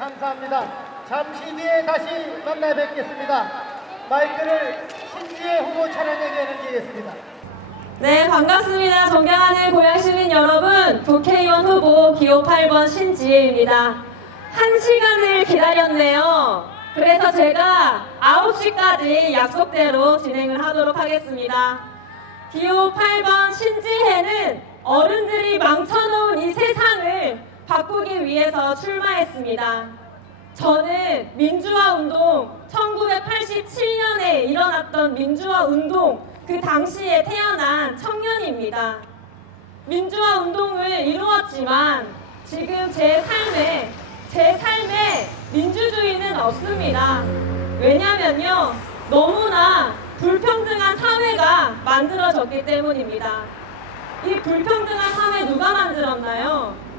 감사합니다. 잠시 뒤에 다시 만나 뵙겠습니다. 마이크를 신지혜 후보 차량에게 넘기겠습니다. 네, 반갑습니다. 존경하는 고양시민 여러분, 국회의원 후보 기호 8번 신지혜입니다. 1시간을 기다렸네요. 그래서 제가 9시까지 약속대로 진행을 하도록 하겠습니다. 기호 8번 신지혜는 어른들이 망쳐놓은 이 세상을 바꾸기 위해서 출마했습니다. 저는 민주화운동 1987년에 일어났던 민주화운동 그 당시에 태어난 청년입니다. 민주화운동을 이루었지만 지금 제 삶에 민주주의는 없습니다. 왜냐면요, 너무나 불평등한 사회가 만들어졌기 때문입니다. 이 불평등한 사회 누가 만들었나요?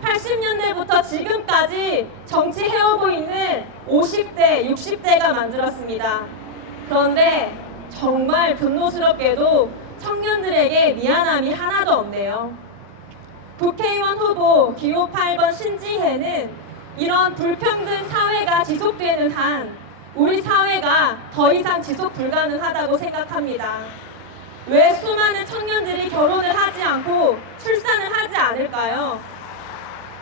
80년대부터 지금까지 정치해오고 있는 50대, 60대가 만들었습니다. 그런데 정말 분노스럽게도 청년들에게 미안함이 하나도 없네요. 국회의원 후보 기호 8번 신지혜는 이런 불평등 사회가 지속되는 한 우리 사회가 더 이상 지속 불가능하다고 생각합니다. 왜 수많은 청년들이 결혼을 하지 않고 출산을 하지 않을까요?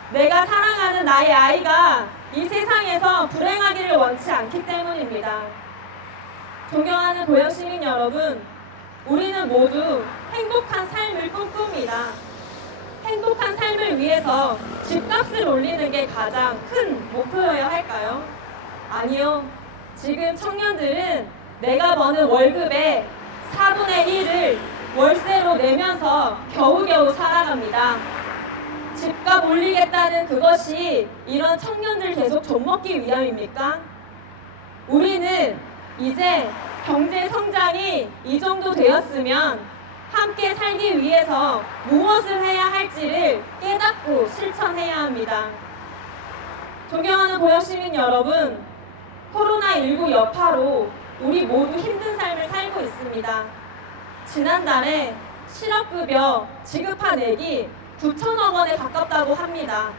내가 사랑하는 나의 아이가 이 세상에서 불행하기를 원치 않기 때문입니다. 존경하는 고양시민 여러분, 우리는 모두 행복한 삶을 꿈꿉니다. 행복한 삶을 위해서 집값을 올리는 게 가장 큰 목표여야 할까요? 아니요. 지금 청년들은 내가 버는 월급의 4분의 1을 월세로 내면서 겨우겨우 살아갑니다. 집값 올리겠다는 그것이 이런 청년들 계속 좀먹기 위함입니까? 우리는 이제 경제 성장이 이 정도 되었으면 함께 살기 위해서 무엇을 해야 할지를 깨닫고 실천해야 합니다. 존경하는 고양시민 여러분, 코로나19 여파로 우리 모두 힘든 삶을 살고 있습니다. 지난달에 실업급여 지급한액이 9천억 원에 가깝다고 합니다.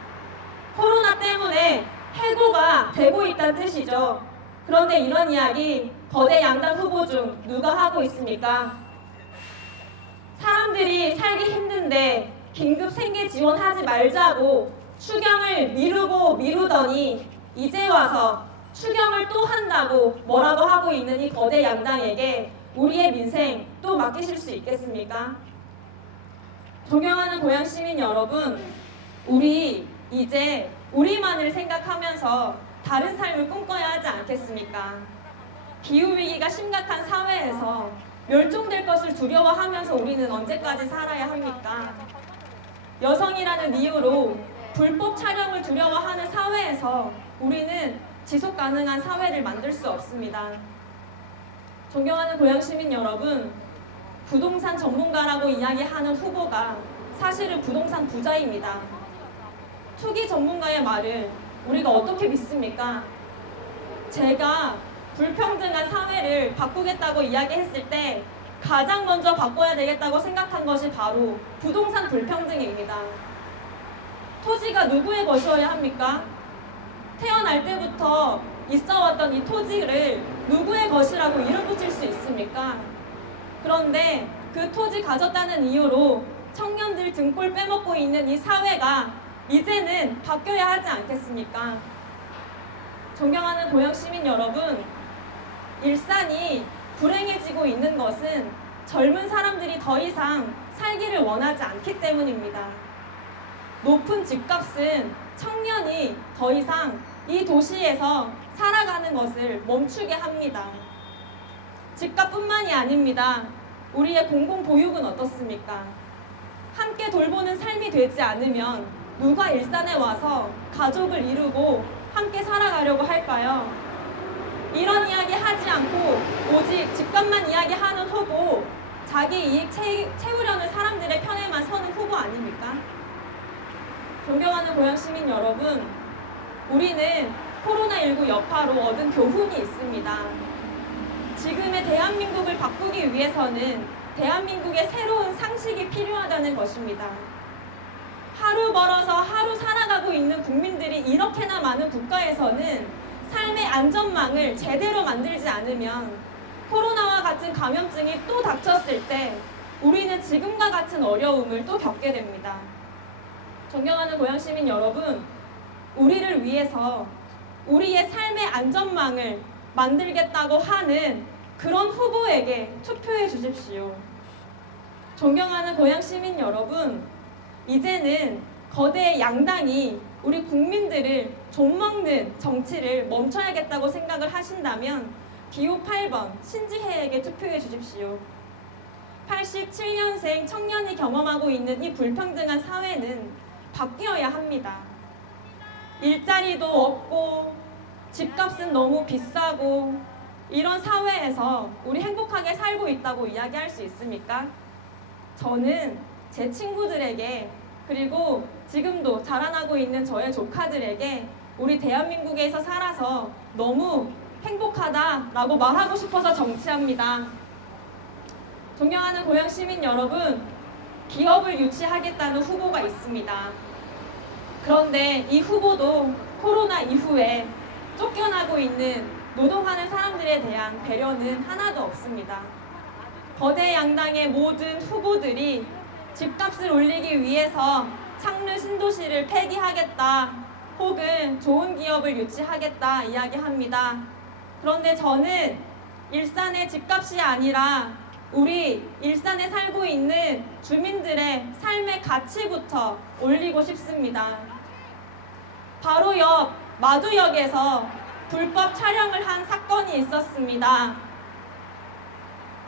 코로나 때문에 해고가 되고 있다는 뜻이죠. 그런데 이런 이야기 거대 양당 후보 중 누가 하고 있습니까? 사람들이 살기 힘든데 긴급 생계 지원하지 말자고 추경을 미루더니 이제 와서 추경을 또 한다고 뭐라고 하고 있는 이 거대 양당에게 우리의 민생 또 맡기실 수 있겠습니까? 존경하는 고양시민 여러분, 우리 이제 우리만을 생각하면서 다른 삶을 꿈꿔야 하지 않겠습니까? 기후위기가 심각한 사회에서 멸종될 것을 두려워하면서 우리는 언제까지 살아야 합니까? 여성이라는 이유로 불법 촬영을 두려워하는 사회에서 우리는 지속 가능한 사회를 만들 수 없습니다. 존경하는 고양시민 여러분, 부동산 전문가라고 이야기하는 후보가 사실은 부동산 부자입니다. 투기 전문가의 말을 우리가 어떻게 믿습니까? 제가 불평등한 사회를 바꾸겠다고 이야기했을 때 가장 먼저 바꿔야 되겠다고 생각한 것이 바로 부동산 불평등입니다. 토지가 누구의 것이어야 합니까? 태어날 때부터 있어왔던 이 토지를 누구의 것이라고 이름 붙일 수 있습니까? 그런데 그 토지 가졌다는 이유로 청년들 등골 빼먹고 있는 이 사회가 이제는 바뀌어야 하지 않겠습니까? 존경하는 고양시민 여러분, 일산이 불행해지고 있는 것은 젊은 사람들이 더 이상 살기를 원하지 않기 때문입니다. 높은 집값은 청년이 더 이상 이 도시에서 살아가는 것을 멈추게 합니다. 집값뿐만이 아닙니다. 우리의 공공보육은 어떻습니까? 함께 돌보는 삶이 되지 않으면 누가 일산에 와서 가족을 이루고 함께 살아가려고 할까요? 이런 이야기 하지 않고 오직 집값만 이야기하는 후보, 자기 이익 채우려는 사람들의 편에만 서는 후보 아닙니까? 존경하는 고양시민 여러분, 우리는 코로나19 여파로 얻은 교훈이 있습니다. 지금의 대한민국을 바꾸기 위해서는 대한민국의 새로운 상식이 필요하다는 것입니다. 하루 벌어서 하루 살아가고 있는 국민들이 이렇게나 많은 국가에서는 삶의 안전망을 제대로 만들지 않으면 코로나와 같은 감염증이 또 닥쳤을 때 우리는 지금과 같은 어려움을 또 겪게 됩니다. 존경하는 고향시민 여러분, 우리를 위해서 우리의 삶의 안전망을 만들겠다고 하는 그런 후보에게 투표해 주십시오. 존경하는 고향시민 여러분, 이제는 거대 양당이 우리 국민들을 좀먹는 정치를 멈춰야겠다고 생각을 하신다면 기호 8번 신지혜에게 투표해 주십시오. 87년생 청년이 경험하고 있는 이 불평등한 사회는 바뀌어야 합니다. 일자리도 없고 집값은 너무 비싸고 이런 사회에서 우리 행복하게 살고 있다고 이야기할 수 있습니까? 저는 제 친구들에게 그리고 지금도 자라나고 있는 저의 조카들에게 우리 대한민국에서 살아서 너무 행복하다라고 말하고 싶어서 정치합니다. 존경하는 고향시민 여러분, 기업을 유치하겠다는 후보가 있습니다. 그런데 이 후보도 코로나 이후에 쫓겨나고 있는 노동하는 사람들에 대한 배려는 하나도 없습니다. 거대 양당의 모든 후보들이 집값을 올리기 위해서 창르 신도시를 폐기하겠다 혹은 좋은 기업을 유치하겠다 이야기합니다. 그런데 저는 일산의 집값이 아니라 우리 일산에 살고 있는 주민들의 삶의 가치부터 올리고 싶습니다. 바로 옆 마두역에서 불법 촬영을 한 사건이 있었습니다.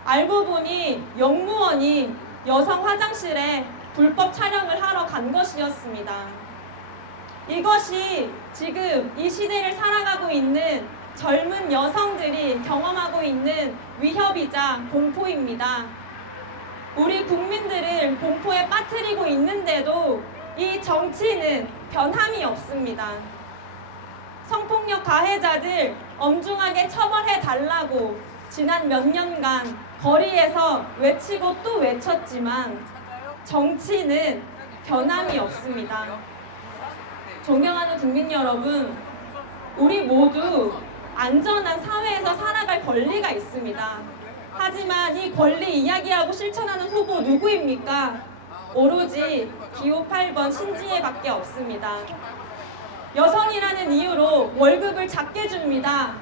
알고 보니 영무원이 여성 화장실에 불법 촬영을 하러 간 것이었습니다. 이것이 지금 이 시대를 살아가고 있는 젊은 여성들이 경험하고 있는 위협이자 공포입니다. 우리 국민들을 공포에 빠뜨리고 있는데도 이 정치는 변함이 없습니다. 성폭력 가해자들 엄중하게 처벌해달라고 지난 몇 년간 거리에서 외치고 또 외쳤지만 정치는 변함이 없습니다. 존경하는 국민 여러분, 우리 모두 안전한 사회에서 살아갈 권리가 있습니다. 하지만 이 권리 이야기하고 실천하는 후보 누구입니까? 오로지 기호 8번 신지혜밖에 없습니다. 여성이라는 이유로 월급을 작게 줍니다.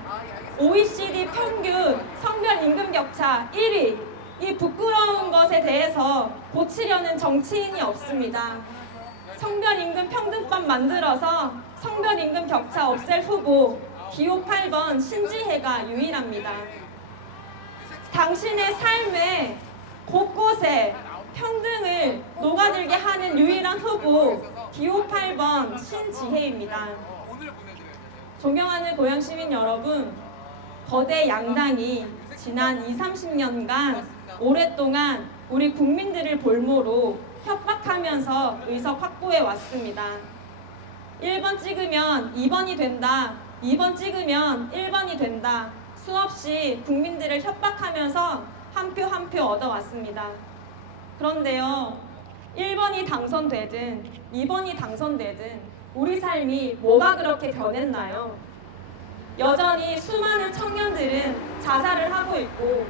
OECD 평균 성별 임금 격차 1위. 이 부끄러운 것에 대해서 고치려는 정치인이 없습니다. 성별 임금 평등법 만들어서 성별 임금 격차 없앨 후보 기호 8번 신지혜가 유일합니다. 당신의 삶에 곳곳에 평등을 녹아들게 하는 유일한 후보 기호 8번 신지혜입니다. 존경하는 고향시민 여러분, 거대 양당이 지난 20-30년간 오랫동안 우리 국민들을 볼모로 협박하면서 의석 확보해 왔습니다. 1번 찍으면 2번이 된다. 2번 찍으면 1번이 된다. 수없이 국민들을 협박하면서 한 표 한 표 얻어왔습니다. 그런데요, 1번이 당선되든 2번이 당선되든 우리 삶이 뭐가 그렇게 변했나요? 여전히 수많은 청년들은 자살을 하고 있고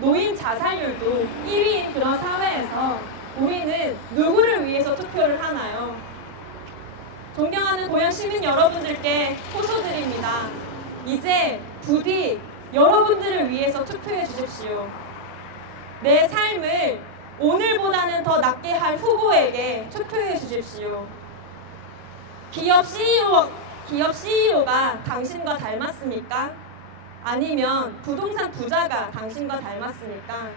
노인 자살률도 1위인 그런 사회에서 우리는 누구를 위해서 투표를 하나요? 존경하는 고향 시민 여러분들께 호소드립니다. 이제 부디 여러분들을 위해서 투표해 주십시오. 내 삶을 오늘보다는 더 낫게 할 후보에게 투표해 주십시오. 기업 CEO가 당신과 닮았습니까? 아니면 부동산 부자가 당신과 닮았습니까?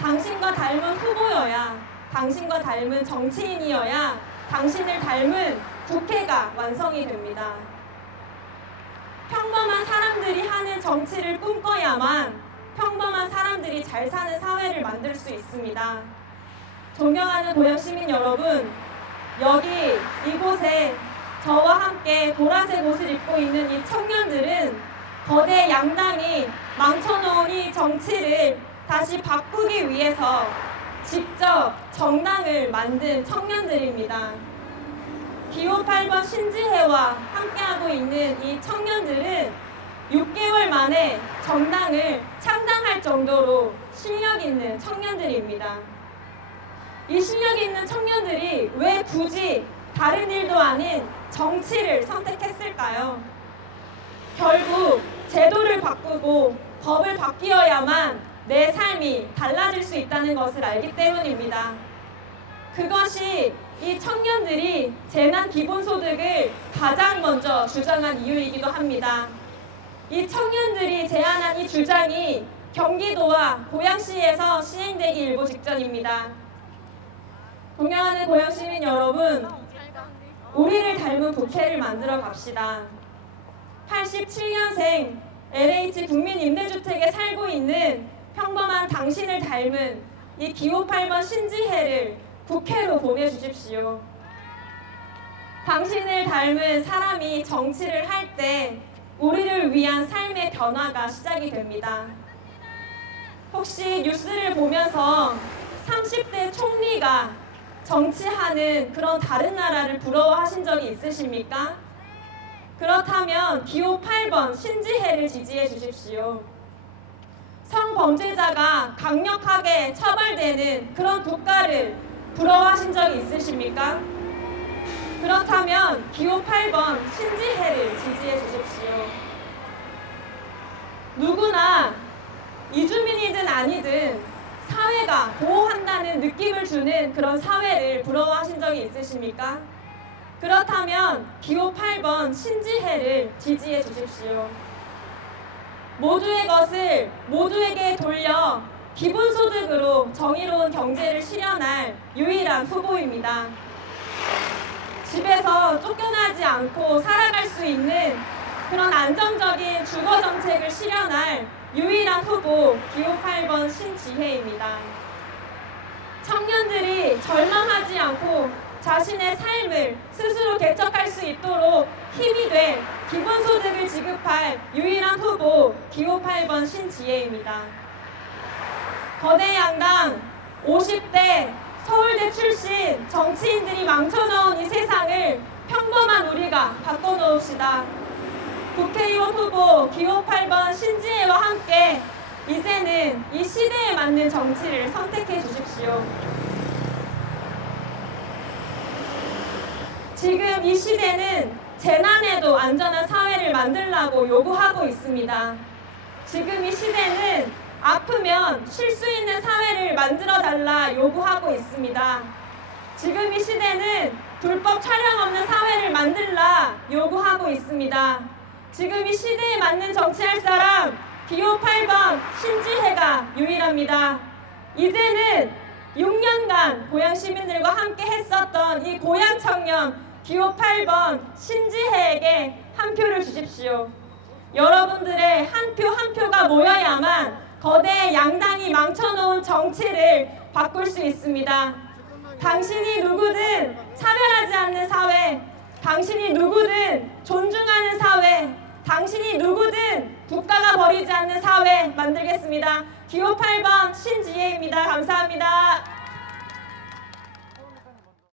당신과 닮은 후보여야, 당신과 닮은 정치인이어야 당신을 닮은 국회가 완성이 됩니다. 평범한 사람들이 하는 정치를 꿈꿔야만 평범한 사람들이 잘 사는 사회를 만들 수 있습니다. 존경하는 고향 시민 여러분, 여기 이곳에 저와 함께 보라색 옷을 입고 있는 이 청년들은 거대 양당이 망쳐놓은 이 정치를 다시 바꾸기 위해서 직접 정당을 만든 청년들입니다. 기호 8번 신지혜와 함께하고 있는 이 청년들은 6개월 만에 정당을 창당할 정도로 실력 있는 청년들입니다. 이 실력 있는 청년들이 왜 굳이 다른 일도 아닌 정치를 선택했을까요? 결국 제도를 바꾸고 법을 바뀌어야만 내 삶이 달라질 수 있다는 것을 알기 때문입니다. 그것이 이 청년들이 재난 기본소득을 가장 먼저 주장한 이유이기도 합니다. 이 청년들이 제안한 이 주장이 경기도와 고양시에서 시행되기 일보 직전입니다. 동경하는 고양시민 여러분, 우리를 닮은 부캐를 만들어 갑시다. 87년생 LH 국민임대주택에 살고 있는 평범한 당신을 닮은 이 기호 8번 신지혜를 국회로 보내주십시오. 당신을 닮은 사람이 정치를 할 때 우리를 위한 삶의 변화가 시작이 됩니다. 혹시 뉴스를 보면서 30대 총리가 정치하는 그런 다른 나라를 부러워하신 적이 있으십니까? 그렇다면 기호 8번 신지혜를 지지해 주십시오. 성범죄자가 강력하게 처벌되는 그런 국가를 부러워하신 적이 있으십니까? 그렇다면 기호 8번 신지혜를 지지해 주십시오. 누구나 이주민이든 아니든 사회가 보호한다는 느낌을 주는 그런 사회를 부러워하신 적이 있으십니까? 그렇다면 기호 8번 신지혜를 지지해 주십시오. 모두의 것을 모두에게 돌려 기본소득으로 정의로운 경제를 실현할 유일한 후보입니다. 집에서 쫓겨나지 않고 살아갈 수 있는 그런 안정적인 주거 정책을 실현할 유일한 후보 기호 8번 신지혜입니다. 청년들이 절망하지 않고 자신의 삶을 스스로 개척할 수 있도록 힘이 될 기본소득을 지급할 유일한 후보 기호 8번 신지혜입니다. 거대 양당 50대 서울대 출신 정치인들이 망쳐놓은 이 세상을 평범한 우리가 바꿔놓읍시다. 국회의원 후보 기호 8번 신지혜와 함께 이제는 이 시대에 맞는 정치를 선택해 주십시오. 지금 이 시대는 재난에도 안전한 사회를 만들라고 요구하고 있습니다. 지금 이 시대는 아프면 쉴 수 있는 사회를 만들어달라 요구하고 있습니다. 지금 이 시대는 불법 촬영 없는 사회를 만들라 요구하고 있습니다. 지금 이 시대에 맞는 정치할 사람 기호 8번 신지혜가 유일합니다. 이제는 6년간 고양 시민들과 함께 했었던 이 고양 청년 기호 8번 신지혜에게 한 표를 주십시오. 여러분들의 한 표 한 표가 모여야만 거대 양당이 망쳐놓은 정치를 바꿀 수 있습니다. 당신이 누구든 차별하지 않는 사회, 당신이 누구든 존중하는 사회, 당신이 누구든 국가가 버리지 않는 사회 만들겠습니다. 기호 8번 신지혜입니다. 감사합니다.